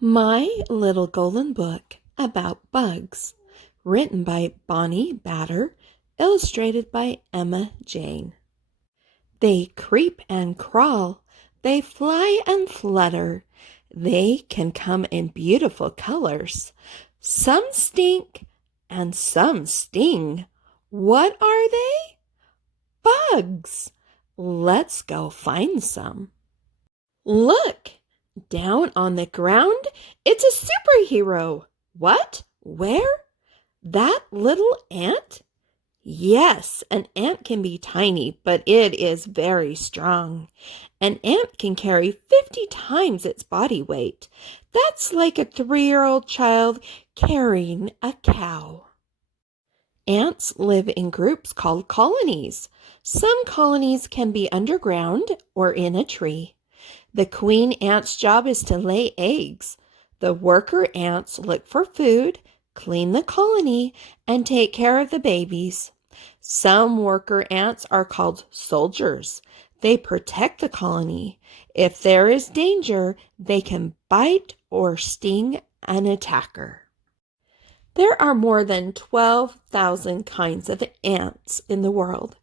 My Little Golden Book About Bugs, written by Bonnie Batter, illustrated by Emma Jayne. They creep and crawl, they fly and flutter, they can come in beautiful colors. Some stink and some sting. What are they? Bugs! Let's go find some. Look! Down on the ground, it's a superhero. What? Where? That little ant? Yes, an ant can be tiny, but it is very strong. An ant can carry 50 times its body weight. That's like a 3-year-old child carrying a cow. Ants live in groups called colonies. Some colonies can be underground or in a tree. The queen ant's job is to lay eggs. The worker ants look for food, clean the colony, and take care of the babies. Some worker ants are called soldiers. They protect the colony. If there is danger, they can bite or sting an attacker. There are more than 12,000 kinds of ants in the world,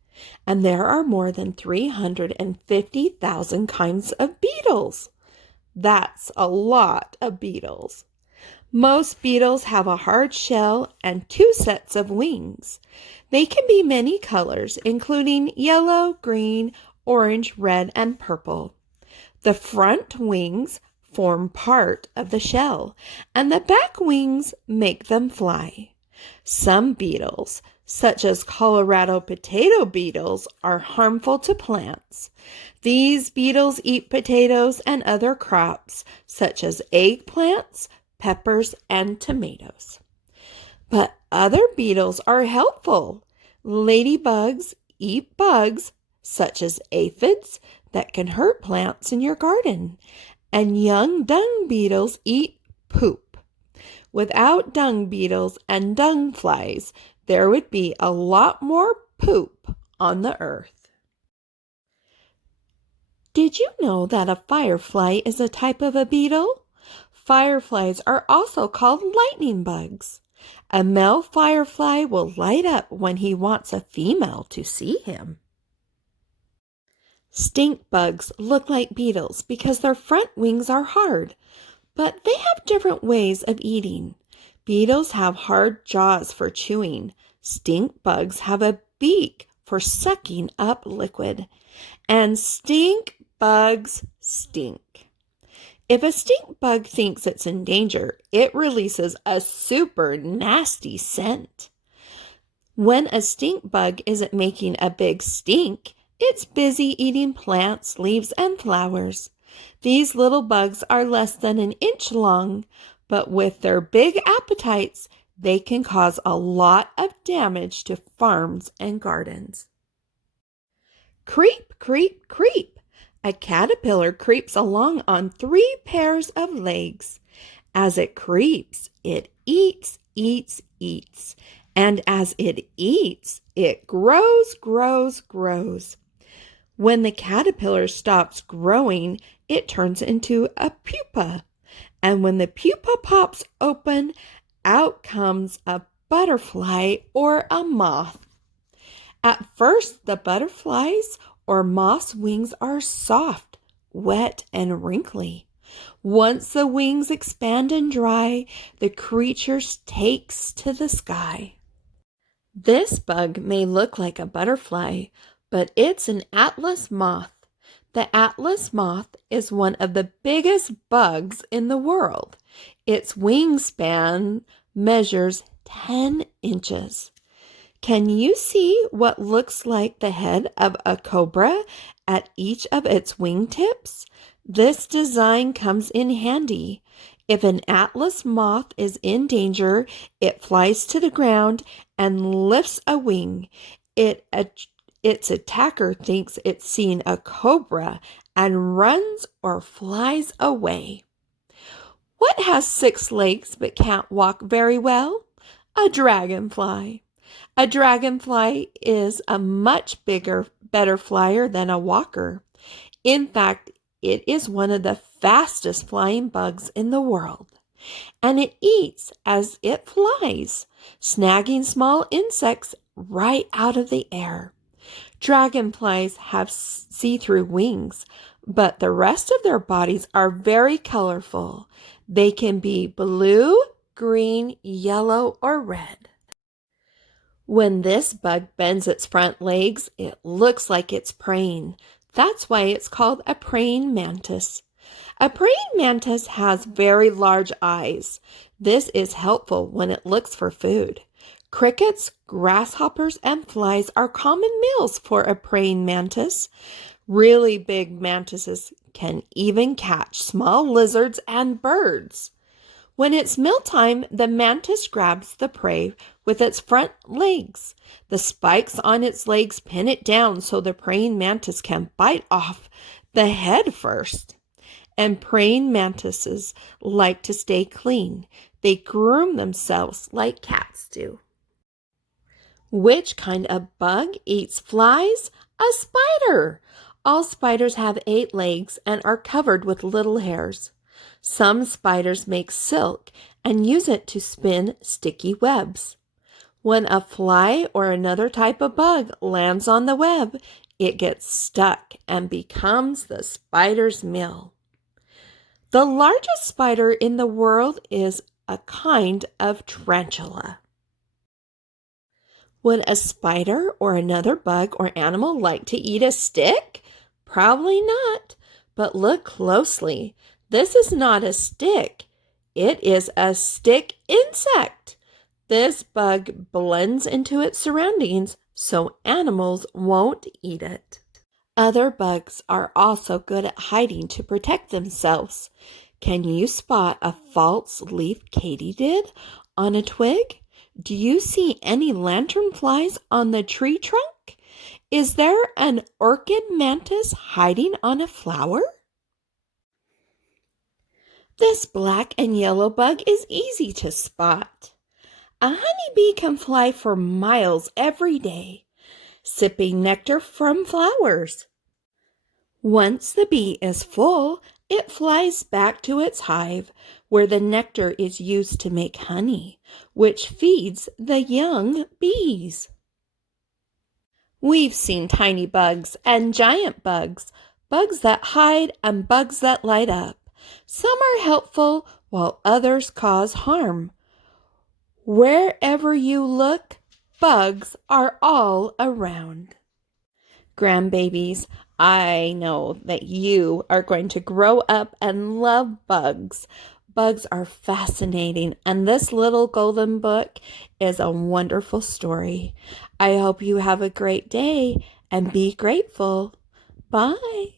and there are more than 350,000 kinds of beetles. That's a lot of beetles. Most beetles have a hard shell and 2 sets of wings. They can be many colors, including yellow, green, orange, red, and purple. The front wings form part of the shell, and the back wings make them fly. Some beetles, such as Colorado potato beetles, are harmful to plants. These beetles eat potatoes and other crops, such as eggplants, peppers, and tomatoes. But other beetles are helpful. Ladybugs eat bugs, such as aphids, that can hurt plants in your garden. And young dung beetles eat poop. Without dung beetles and dung flies, there would be a lot more poop on the earth. Did you know that a firefly is a type of a beetle? Fireflies are also called lightning bugs. A male firefly will light up when he wants a female to see him. Stink bugs look like beetles because their front wings are hard, but they have different ways of eating. Beetles have hard jaws for chewing. Stink bugs have a beak for sucking up liquid. And stink bugs stink. If a stink bug thinks it's in danger, it releases a super nasty scent. When a stink bug isn't making a big stink, it's busy eating plants, leaves, and flowers. These little bugs are less than an inch long, but with their big appetites, they can cause a lot of damage to farms and gardens. Creep, creep, creep. A caterpillar creeps along on 3 pairs of legs. As it creeps, it eats, eats, eats. And as it eats, it grows, grows, grows. When the caterpillar stops growing, it turns into a pupa. And when the pupa pops open, out comes a butterfly or a moth. At first, the butterflies or moth's wings are soft, wet, and wrinkly. Once the wings expand and dry, the creature takes to the sky. This bug may look like a butterfly, but it's an atlas moth. The atlas moth is one of the biggest bugs in the world. Its wingspan measures 10 inches. Can you see what looks like the head of a cobra at each of its wingtips? This design comes in handy. If an atlas moth is in danger, it flies to the ground and lifts a wing. Its attacker thinks it's seen a cobra and runs or flies away. What has 6 legs but can't walk very well? A dragonfly. A dragonfly is a much better flyer than a walker. In fact, it is one of the fastest flying bugs in the world. And it eats as it flies, snagging small insects right out of the air. Dragonflies have see-through wings, but the rest of their bodies are very colorful. They can be blue, green, yellow, or red. When this bug bends its front legs, it looks like it's praying. That's why it's called a praying mantis. A praying mantis has very large eyes. This is helpful when it looks for food. Crickets, grasshoppers, and flies are common meals for a praying mantis. Really big mantises can even catch small lizards and birds. When it's mealtime, the mantis grabs the prey with its front legs. The spikes on its legs pin it down so the praying mantis can bite off the head first. And praying mantises like to stay clean. They groom themselves like cats do. Which kind of bug eats flies? A spider! All spiders have 8 legs and are covered with little hairs. Some spiders make silk and use it to spin sticky webs. When a fly or another type of bug lands on the web, it gets stuck and becomes the spider's meal. The largest spider in the world is a kind of tarantula. Would a spider or another bug or animal like to eat a stick? Probably not, but look closely. This is not a stick. It is a stick insect. This bug blends into its surroundings so animals won't eat it. Other bugs are also good at hiding to protect themselves. Can you spot a false leaf katydid on a twig? Do you see any lanternflies on the tree trunk? Is there an orchid mantis hiding on a flower? This black and yellow bug is easy to spot. A honeybee can fly for miles every day, sipping nectar from flowers. Once the bee is full, it flies back to its hive, where the nectar is used to make honey, which feeds the young bees. We've seen tiny bugs and giant bugs, bugs that hide and bugs that light up. Some are helpful while others cause harm. Wherever you look, bugs are all around. Grandbabies, I know that you are going to grow up and love bugs. Bugs are fascinating, and this little golden book is a wonderful story. I hope you have a great day and be grateful. Bye.